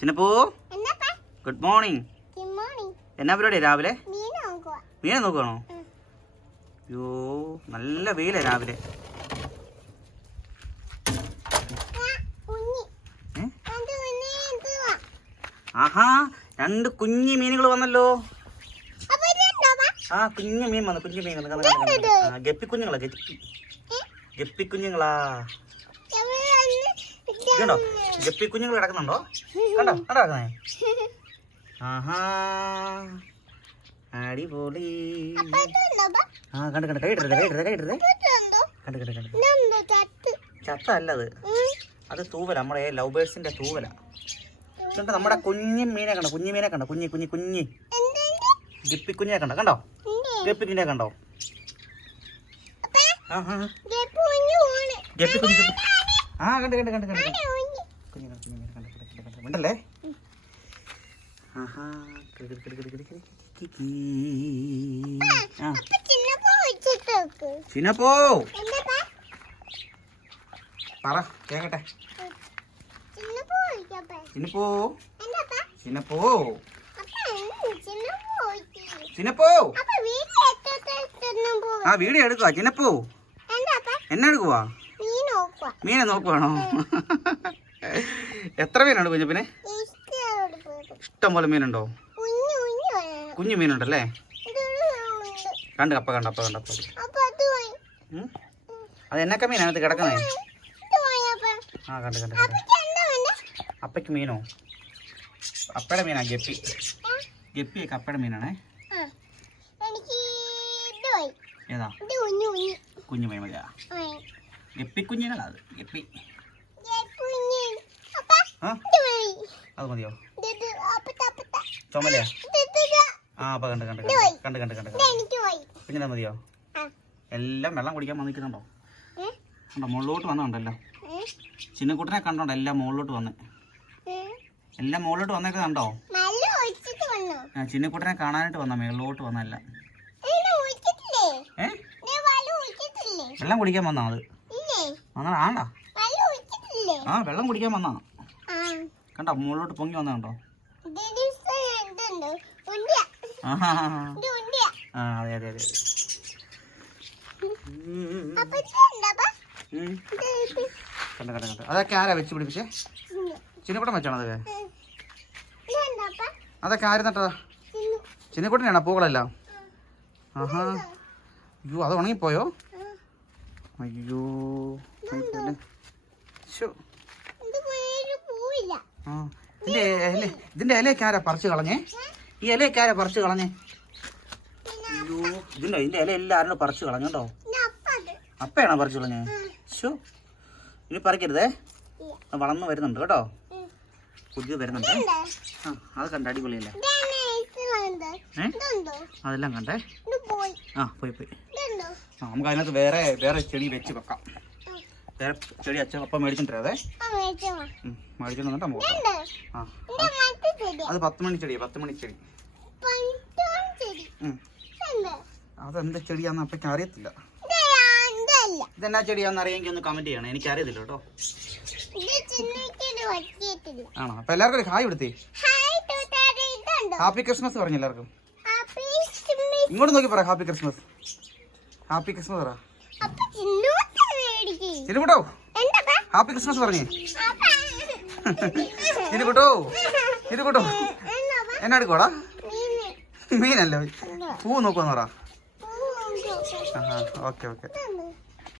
ചിന്നപ്പൂ good morning. എന്നാ പരിപാടി രാവിലെ? മീനെ നോക്കുകയാണോ? അയ്യോ നല്ല വെയില രാവിലെ. ആഹാ രണ്ട് കുഞ്ഞു മീനുകൾ വന്നല്ലോ. ആ കുഞ്ഞു മീൻ വന്നു, കുഞ്ഞു മീൻ വന്നു. ഗപ്പി കുഞ്ഞുങ്ങളാ, ഗപ്പി കുഞ്ഞുങ്ങളാ. ഇതുണ്ടോ ഗപ്പി കുഞ്ഞുങ്ങൾ കിടക്കുന്നുണ്ടോ? കണ്ടോ കണ്ടോ കിടക്കുന്നേ? ആഹാ അടിപൊളി. ആ കണ്ട് കണ്ട് കൈയിട്ടേ കൈയിട്ടേ കൈയിട്ടേ കണ്ട് കണ്ട് കണ്ട്. ചത്ത അല്ലത്, അത് തൂവല, നമ്മുടെ ലവ് ബേഴ്സിന്റെ തൂവല. കണ്ടോ നമ്മുടെ കുഞ്ഞു മീനെ കണ്ടോ? കുഞ്ഞു മീനെ കണ്ടോ? കുഞ്ഞി കുഞ്ഞി കുഞ്ഞി ഗപ്പി കുഞ്ഞിനെ കണ്ടോ? കണ്ടോ ഗപ്പി കുഞ്ഞിനെ കണ്ടോ? ഗപ്പി കുഞ്ഞു. ആ കണ്ട് കണ്ട് കണ്ട് കണ്ട് കുഞ്ഞു കണ്ട് ഉണ്ടല്ലേ? ആഹാ ചിന്നപ്പോ പറ കേക്കട്ടെ. ചിന്നപ്പോ ചിന്നപ്പോ ചിന്നപ്പോ ആ വീഡിയോ എടുക്കുവാ. ചിന്നപ്പോ എന്നാ എടുക്കുവാ? മീനെ നോക്കുവാണോ? എത്ര മീനുണ്ട് കുഞ്ഞപ്പിനെ? ഇഷ്ടം പോലെ മീനുണ്ടോ? കുഞ്ഞു മീനുണ്ടല്ലേ? കണ്ട് കപ്പ കണ്ടപ്പ കണ്ടപ്പ. അത് എന്നൊക്കെ മീനാണ് ഇത് കിടക്കുന്നേ? ആ കണ്ട് കണ്ട് കണ്ട്. അപ്പയ്ക്ക് മീനോ? അപ്പയുടെ മീനാ ഗപ്പി. ഗപ്പിയൊക്കെ അപ്പയുടെ മീനാണേ. ഏതാ കുഞ്ഞു മീൻ മതിയാ? ഗപ്പി കുഞ്ഞുങ്ങളാ അത്. ഗപ്പി അത് മതിയോ? ചുമലയാ? ആ അപ്പൊ കണ്ട് കണ്ട് കണ്ട് കണ്ട് കണ്ട് കണ്ട്. കുഞ്ഞിനെ മതിയോ? എല്ലാം വെള്ളം കുടിക്കാൻ വന്നിരിക്കുന്നുണ്ടോ? ഉണ്ടോ മുകളിലോട്ട് വന്നുണ്ടല്ലോ. ചിന്നക്കുട്ടനെ കണ്ടോണ്ടോ എല്ലാം മുകളിലോട്ട് വന്ന്? എല്ലാം മുകളിലോട്ട് വന്നേക്കുന്നുണ്ടോ? ചിന്നക്കുട്ടനെ കാണാനായിട്ട് വന്ന മേളിലോട്ട് വന്നല്ല. വെള്ളം കുടിക്കാൻ വന്നാ അത്? ആണ്ടാ ആ വെള്ളം കുടിക്കാൻ വന്നാ. കണ്ടോ മുകളിലോട്ട് പൊങ്ങി വന്നോ? ആ അതെ അതെ അതെ. കണ്ട കണ്ട കണ്ട. അതൊക്കെ ആരാ വെച്ച് പിടിപ്പിച്ചേ? ചിന്നക്കുട്ടൻ വെച്ചാണോ അതൊക്കെ? അതൊക്കെ ആര് നട്ടതാ? ചിന്നക്കുട്ടനാണോ പൂക്കളെല്ലാം? ആഹാ അയ്യോ അത് ഉണങ്ങിപ്പോയോ? അയ്യോ ഇതിന്റെ ഇലയൊക്കെ ആരാ പറിച്ചു കളഞ്ഞേ? ഈ ഇലയൊക്കെ ആരാ പറിച്ചു കളഞ്ഞേ? അയ്യോ ഇതിന്റെ ഇല എല്ലാം ആരും പറിച്ചു കളഞ്ഞോ? അപ്പയാണോ പറിച്ചു കളഞ്ഞേ? ശോ ഇനി പറിക്കരുതേ, വളർന്നു വരുന്നുണ്ട് കേട്ടോ, പുതിയ വരുന്നുണ്ട്. ആ അത് കണ്ട അടിപൊളിയല്ലേ? അതെല്ലാം കണ്ടേ? ആ പോയി പോയി. ആ നമുക്ക് അതിനകത്ത് വേറെ വേറെ ചെടി വെച്ച് വെക്കാം. വേറെ ചെടി അച്ഛൻ അപ്പം മേടിച്ചിട്ടേ മേടിച്ചിട്ട് വന്നിട്ട് നമുക്ക് ആ അത് 10 മണി ചെടിയാ. 10 മണി ചെടി. അതെന്താ ചെടിയാന്ന് അപ്പയ്ക്ക് അറിയത്തില്ല. ഇതെന്നാ ചെടിയാന്ന് അറിയെങ്കിൽ ഒന്ന് കമന്റ് ചെയ്യണം, എനിക്ക് അറിയത്തില്ല കേട്ടോ. ആണോ? അപ്പൊ എല്ലാവർക്കും ഒരു ഹായ് കൊടുത്തേ. ഹാപ്പി ക്രിസ്മസ് പറഞ്ഞു എല്ലാവർക്കും. ഇങ്ങോട്ട് നോക്കി പറ ഹാപ്പി ക്രിസ്മസ്. ഹാപ്പി ക്രിസ്മസ് പറ. ചിന്നുകുട്ടോ ഹാപ്പി ക്രിസ്മസ് പറഞ്ഞേ. ചിന്നുകുട്ടോ ചിന്നുകുട്ടോ എന്നാ എടുക്കോടാ? മീനല്ലേ? പൂ നോക്കുവാന്ന് പറ. Okay okay.